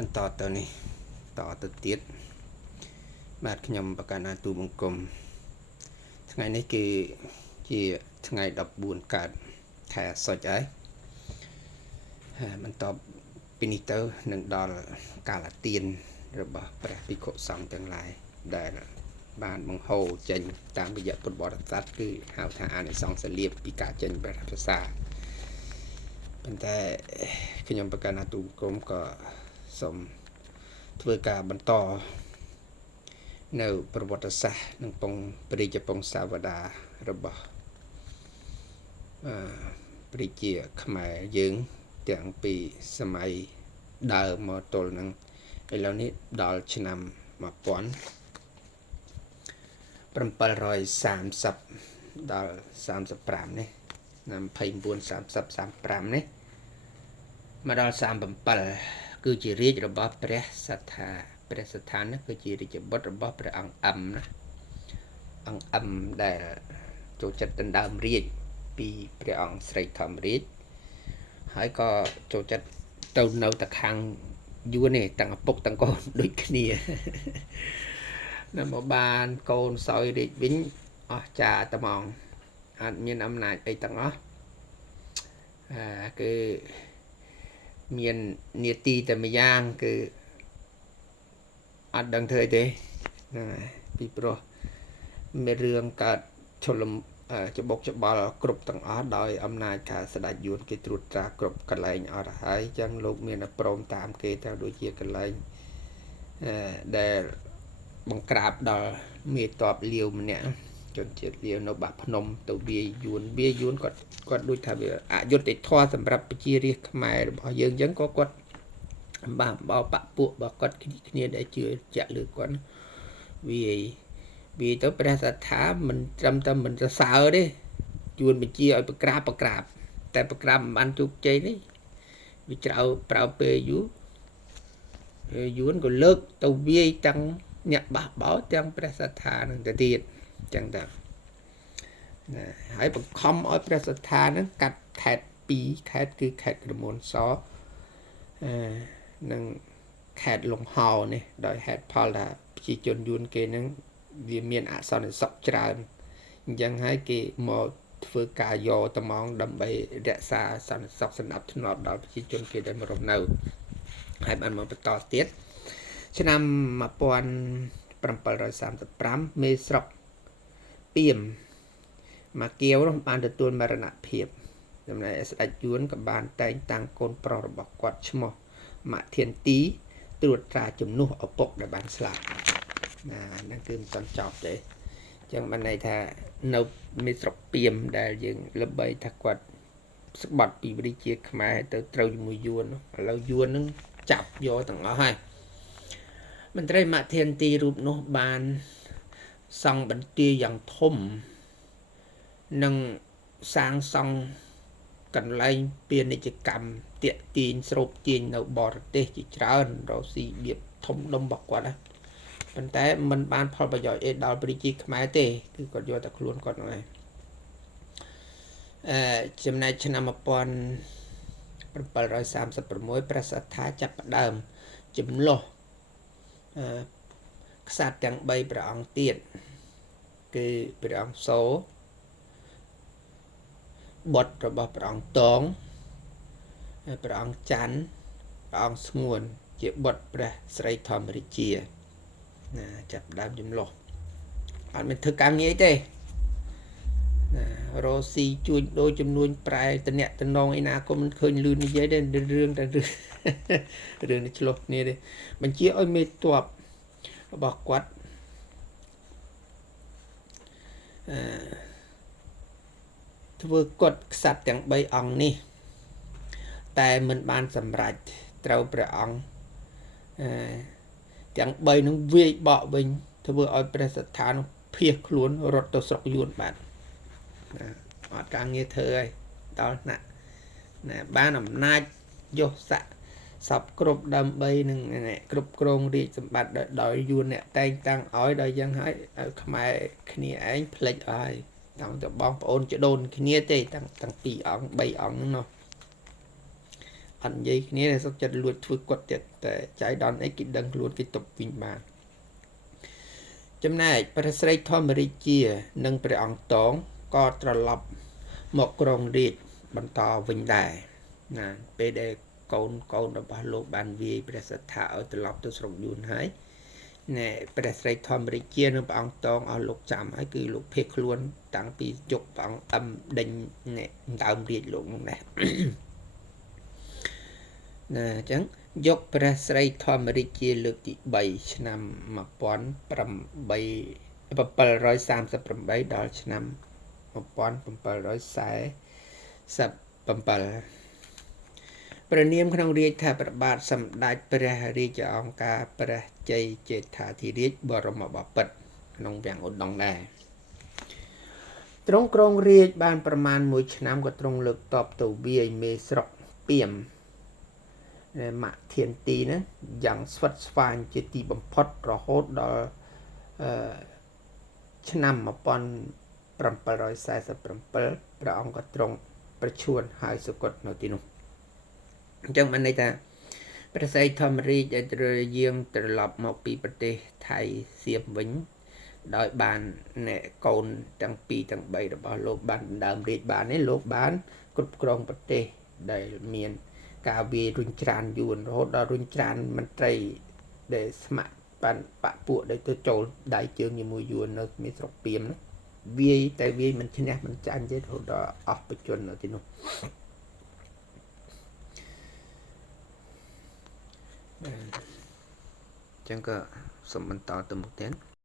បន្តទៅនេះតទៅទៀតបាទខ្ញុំប្រកាសណាទូបង្គំថ្ងៃនេះគឺជាថ្ងៃ14កើតខែសុចហើយបន្តពីនេះទៅនឹងដល់កាលទានរបស់ព្រះភិក្ខុសង្ឃទាំងឡាយដែលបានបង្ហូរចេញតាមរយៈពុទ្ធបរិស័ទគឺហៅថាអានិសង្សលាភពីការចេញព្រះភាសាប៉ុន្តែខ្ញុំប្រកាសណាទូបង្គំក៏សូមធ្វើការបន្តនៅប្រវត្តិសាស្ត្រនិងពងព្រះរាជពង្សាវតារបស់ព្រះជាខ្មែរយើងទាំងពីសម័យដើមមកទល់នឹងឥឡូវនេះដល់ឆ្នាំ1730ដល់35នេះឆ្នាំ29 30 35នេះមកដល់37គឺជារាជរបស់ព្រះសត្ថាព្រះសត្ថានេះគឺជារាជបុត្ររបស់ព្រះអង្គអឹមណាអង្គអឹមដែលចូលចិត្តដណ្ដើមរាជពីព្រះអង្គស្រីធម្មរាជហើយក៏ចូលចិត្តទៅនៅតែខាងយួននេះទាំងឪពុកទាំងកូនដូចគ្នានៅមកបានកូនសោយរាជវិញអស់ចាត្មងអត់មានអំណាចអីទាំងអស់គឺមាននីតិតែម្យ៉ាងគឺអត់ដឹងធ្វើអីទេពីព្រោះមានរឿងកើតជលំច្បុកច្បល់គ្រប់ទាំងអស់ដោយអំណាចការស្ដេចយួនគេត្រួតត្រាគ្រប់កន្លែងអត់ហើយអញ្ចឹងលោកមានព្រមតាមគេទៅដូចជាកន្លែងដែលបង្ក្រាបដល់មេតបលាវម្នាក់ជនជាតិលាវនៅបាក់ភ្នំទៅវាយួនគាត់ដូចថាវាអយុត្តិធម៌សម្រាប់ប្រជារាស្ត្រខ្មែររបស់យើងអញ្ចឹងក៏គាត់បាក់បោបពួករបស់គាត់គ្នាដែលជឿជាក់លើគាត់វាទៅព្រះសត្ថាមិនត្រឹមតែមិនសរសើរទេជួនបញ្ជាឲ្យប្រក្រាបតែប្រក្រាបមិនបានជោគជ័យទេវាប្រើពេលយួនក៏លើកទៅវាយទាំងអ្នកបះបោទាំងព្រះសត្ថានឹងទៅទៀតអញ្ចឹងទៅហើយបង្ខំឲ្យព្រះសត្ថានឹងកាត់ខេត្ត2ខេត្តគឺខេត្តក្រមួនសនិងខេត្តលំហោនេះដោយហេតុផលថាប្រជាជនយួនគេនឹងវាមានអសន្តិសុខច្រើនអញ្ចឹងហើយគេមកធ្វើការយកត្មងដើម្បីរក្សាសន្តិសុខសណ្ដាប់ធ្នាប់ដល់ប្រជាជនគេដែលមករស់នៅហើយបានមកបន្តទៀតឆ្នាំ1735មេស្រុកពីមមកគៀវនោះបានទទួលមរណភាពចំណែកស្ដេចយួនក៏បានតែងតាំងកូនប្រុសរបស់គាត់ឈ្មោះម៉ាក់ធានទីត្រួតត្រាជំនួសឪពុកដែលបានស្លាប់ហ្នឹងគឺមិនទាន់ចប់ទេអញ្ចឹងបានន័យថានៅមេស្រុកពីមដែលយើងល្បីថាគាត់ស្បត់ពីវិជាខ្មែរទៅត្រូវជាមួយយួនឥឡូវយួននឹងចាប់យកទាំងអស់ហើយមន្ត្រីម៉ាក់ធានទីរូបនោះបានសង់បន្ទាយយ៉ាងធំនិងសាងសង់កន្លែងពាណិជ្ជកម្មទាក់ទាញស្រូបទាញនៅបរទេសជាច្រើនរកស៊ីបៀបធំដុំរបស់គាត់ណាប៉ុន្តែมันបានផលប្រយោជន៍អីដល់ប្រជាខ្មែរទេគឺគាត់យកតែខ្លួនគាត់ហ្នឹងឯងចំណែកឆ្នាំ1736ព្រះសត្ថាចាប់ផ្ដើមចម្លោះក្សត្រទាំង3ព្រះអង្គទៀតគឺព្រះអង្គសូបុត្ររបស់ព្រះអង្គតងព្រះអង្គច័ន្ទព្រះអង្គស្ងួនជាបុត្រព្រះស្រីធម្មរាជាចាប់ដើមចម្លោះអត់មានធ្វើការងារទេរោស៊ីជួញដូរចំនួនប្រែតំណតំណងឯណាក៏មិនឃើញលឿននិយាយទេរឿងនេះឆ្លោះគ្នាទេបញ្ជាឲ្យមេតបរបស់គាត់ធ្វើកត់ក្សត្រទាំង3អង្គនេះតែមិនបានសម្រេចត្រូវព្រះអង្គទាំង3នឹងវាយបកវិញធ្វើឲ្យព្រះសត្ថានោះភៀសខ្លួនរត់ទៅស្រុកយួនបាទអត់ការងារធ្វើហើយដល់ណាបានអំណាចយកស័ក្តិសពគ្រប់ដើម្បីនឹងគ្រប់គ្រងរាជសម្បត្តិដោយយួនអ្នកតែងតាំងឲ្យដល់យ៉ាងហើយខ្មែរគ្នាឯងផ្លេចឲ្យតាំងទៅបងប្អូនចដូនគ្នាទេតាំង2អង្គ3អង្គហ្នឹងនោះ អត់និយាយគ្នាសុខចិត្តលួចធ្វើគាត់ទៀតតែចៃដន្យអីគេដឹងខ្លួនគេទប់វិញបានចំណែកព្រះស្រីធម្មរាជានិងព្រះអង្គតងក៏ត្រឡប់មកក្រុងរាជបន្តវិញដែរណាពេលដែលកូនរបស់លោកបានវាយព្រះសត្ថាឲ្យត្រឡប់ទៅស្រុកយួនហើយណែព្រះស្រីធម្មរាជានិងព្រះអង្គតងឲ្យលោកចាំហើយគឺលោកភេកខ្លួនតាំងពីជុកព្រះអង្គដេញដើមរាជលោកនោះដែរណាអញ្ចឹងយកព្រះស្រីធម្មរាជាលើកទី3ឆ្នាំ1738ដល់ឆ្នាំ1747ព្រះនាមក្នុងរាជថាព្រះបាទសម្ដេចព្រះរាជអង្គការព្រះជ័យជេដ្ឋាធិរាជបរមបពិតក្នុងវាំងឧដុង្គដែរទ្រង់គ្រងរាជបានប្រមាណ1ឆ្នាំក៏ទ្រង់លើកតបទៅវាយមេស្រុកពីមម៉ាក់ធានទីហ្នឹងយ៉ាងស្វិតស្វាញជាទីបំផុតរហូតដល់ឆ្នាំ1747ព្រះអង្គក៏ទ្រង់ប្រឈួនហើយសុគតនៅទីនោះអញ្ចឹងបានន័យថាព្រះស្រីធម្មរាជដែលយាងត្រឡប់មកពីប្រទេសថៃសៀមវិញដោយបានកូនទាំង2ទាំង3របស់លោកបានដណ្ដើមរាជបាននេះលោកបានគ្រប់គ្រងប្រទេសដែលមានការវាយរុញច្រានយួនរហូតដល់រុញច្រានមន្ត្រីដែលស្ម័គ្របានបពពួកដែលទៅចូលដៃជើងជាមួយយួននៅមានស្រុកពីមនោះវាយតែវាយមិនឈ្នះមិនចាញ់ទេរហូតដល់អស់បជននៅទីនោះអញ្ចឹងក៏សូមបន្តទៅមុខទៀត